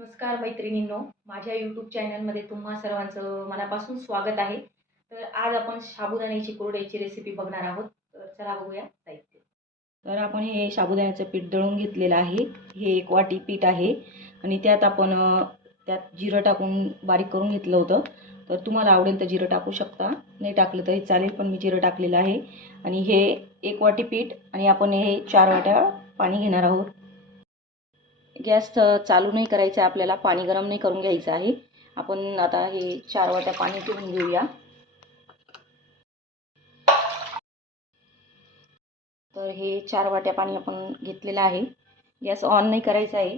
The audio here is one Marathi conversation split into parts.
नमस्कार मैत्रिणींनो. माझ्या यूट्यूब चॅनलमध्ये तुम्हा सर्वांचं मनापासून स्वागत आहे. तर आज आपण साबुदाण्याची कोरड्याची रेसिपी बघणार आहोत. तर चला बघूया साहित्य. तर आपण हे साबुदाण्याचं पीठ दळून घेतलेलं आहे. हे एक वाटी पीठ आहे. आणि त्यात आपण त्यात जिरं टाकून बारीक करून घेतलं होतं. तर तुम्हाला आवडेल तर जिरं टाकू शकता. नाही टाकलं तरी चालेल पण मी जिरं टाकलेलं आहे. आणि हे एक वाटी पीठ आणि आपण हे चार वाट्या पाणी घेणार आहोत. गॅस चालू नाही करायचं आहे आपल्याला पाणी गरम नाही करून घ्यायचं आहे. आपण आता हे चार वाट्या पाणी घेऊन घेऊया. तर हे चार वाट्या पाणी आपण घेतलेलं आहे. गॅस ऑन नाही करायचा आहे.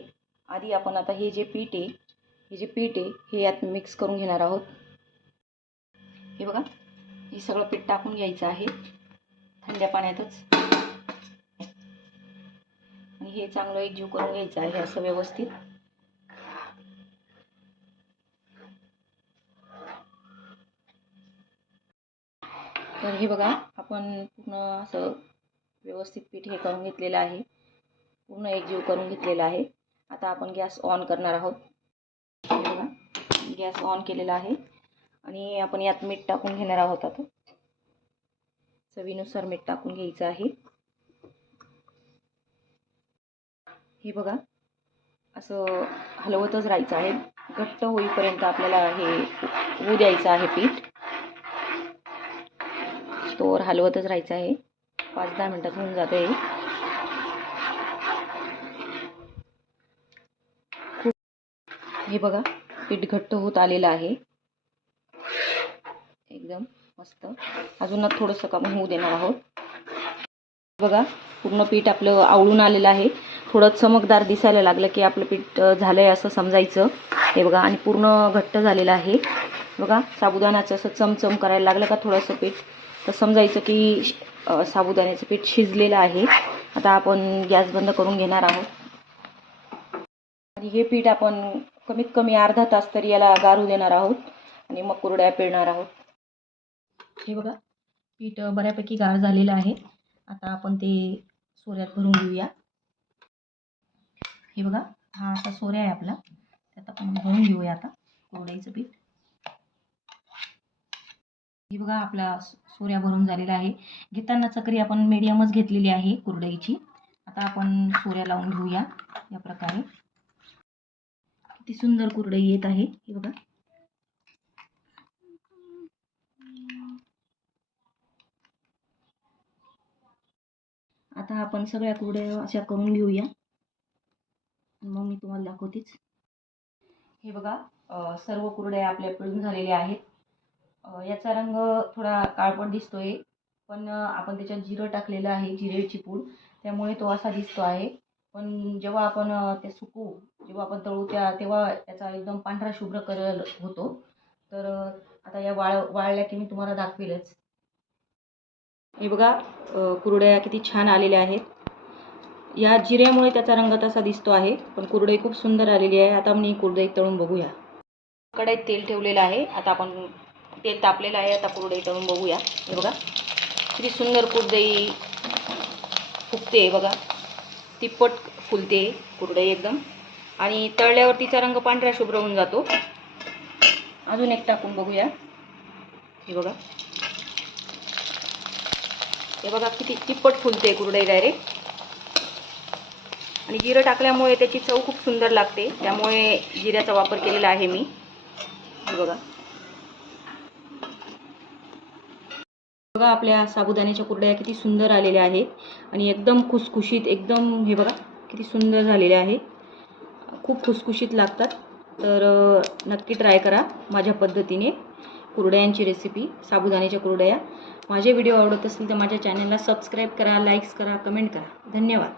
आधी आपण आता हे जे पीठ आहे हे जे पीठ आहे हे यात मिक्स करून घेणार आहोत. हे बघा हे सगळं पीठ टाकून घ्यायचं आहे. थंड्या पाण्यातच. हे चांगलं एकजीव करून घ्यायचं आहे असं व्यवस्थित. तर हे बघा आपण पूर्ण असं व्यवस्थित पीठ हे करून घेतलेलं आहे. पूर्ण एकजीव करून घेतलेला आहे. आता आपण गॅस ऑन करणार आहोत. हे बघा गॅस ऑन केलेला आहे. आणि आपण यात मीठ टाकून घेणार आहोत आता. चवीनुसार मीठ टाकून घ्यायचं आहे. हे बघा. असं हलवतच राहायचं आहे. घट्ट होईपर्यंत आपल्याला हे होऊ द्यायचं आहे पीठ. तोवर हलवतच राहायचं आहे. पाच दहा मिनटात होऊन जाते हे बघा पीठ घट्ट होत आलेलं आहे. एकदम मस्त. अजून थोडंसं कमी होऊ देणार आहोत. बघा पूर्ण पीठ आपलं आवळून आलेलं आहे. थोडं चमकदार दिसायला लागलं की आपलं पीठ झालं आहे असं समजायचं. हे बघा आणि पूर्ण घट्ट झालेलं आहे. बघा साबुदाण्याचं असं चमचम करायला लागलं का थोडंसं पीठ? तर समजायचं की साबुदाण्याचं पीठ शिजलेलं आहे. आता आपण गॅस बंद करून घेणार आहोत. आणि हे पीठ आपण कमीत कमी अर्धा तास तरी याला गारू देणार आहोत आणि मग कुरड्या पिळणार आहोत. हे बघा पीठ बऱ्यापैकी गार झालेलं आहे. आता आपण ते सोऱ्यात भरून घेऊया. हे बघा हा असा सोऱ्या आहे आपला. त्यात आपण धुवून घेऊया आता कोरडईचं पीठ. हे बघा आपला सोऱ्या भरून झालेला आहे. घेताना चकरी आपण मीडियमच घेतलेली आहे कुरडईची. आता आपण सोऱ्या लावून घेऊया या प्रकारे. किती सुंदर कुरडई येत आहे हे बघा. आता आपण सगळ्या कुरड्या अशा करून घेऊया. मग मी तुम्हाला दाखवतेच. हे बघा सर्व कुरड्या आपल्या पिळून झालेल्या आहेत. याचा रंग थोडा काळपट दिसतोय पण आपण त्याच्यात जिरं टाकलेलं आहे जिरेची पूड. त्यामुळे तो असा दिसतो आहे. पण जेव्हा आपण ते सुकू जेव्हा आपण तळू त्या तेव्हा त्याचा एकदम पांढरा शुभ्र कलर होतो. तर आता या वाळ वाळल्या की मी तुम्हाला दाखवेलच. हे बघा कुरड्या किती छान आलेल्या आहेत. या जिऱ्यामुळे त्याचा रंग तसा दिसतो आहे पण कुरडई खूप सुंदर आलेली आहे. आता मी कुरडई तळून बघूया. कढईत तेल ठेवलेलं आहे. आता आपण तेल तापलेलं आहे. आता कुरडई तळून बघूया. हे बघा. किती सुंदर कुरडई फुगते बघा. तिप्पट फुलते कुरडई एकदम. आणि तळल्यावर तिचा रंग पांढरा शुभ्र होऊन जातो. अजून एक टाकून बघूया. हे बघा. हे बघा किती तिप्पट फुलते कुरडई डायरेक्ट आणि जिरं टाकल्यामुळे त्याची चव खूप सुंदर लागते. त्यामुळे जिऱ्याचा वापर केलेला आहे मी. बघा. बघा आपल्या साबुदाण्याच्या कुरड्या किती सुंदर आलेल्या आहेत. आणि एकदम खुसखुशीत एकदम हे बघा किती सुंदर झालेले आहे खूप खुसखुशीत लागतात. तर नक्की ट्राय करा माझ्या पद्धतीने कुरड्यांची रेसिपी साबुदाण्याच्या कुरड्या. माझे व्हिडिओ आवडत असतील तर माझ्या चॅनलला सबस्क्राईब करा लाईक्स करा कमेंट करा. धन्यवाद.